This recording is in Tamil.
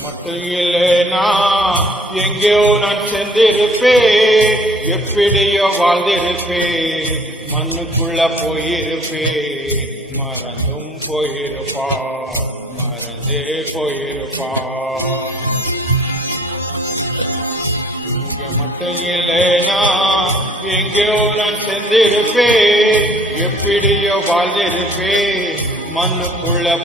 மட்டும் இல்லைனா எங்கேயோ நான் சென்றிருப்பேன், எப்படியோ வாழ்ந்திருப்பேன், மண்ணுக்குள்ள போயிருப்பேன், மறந்தும் போயிருப்பா, மறந்தே போயிருப்பா. இங்க மட்டும் இல்லைனா எங்கேயோ நான் சென்றிருப்பேன், எப்படியோ வாழ்ந்திருப்பேன், மண்ணுக்குள்ள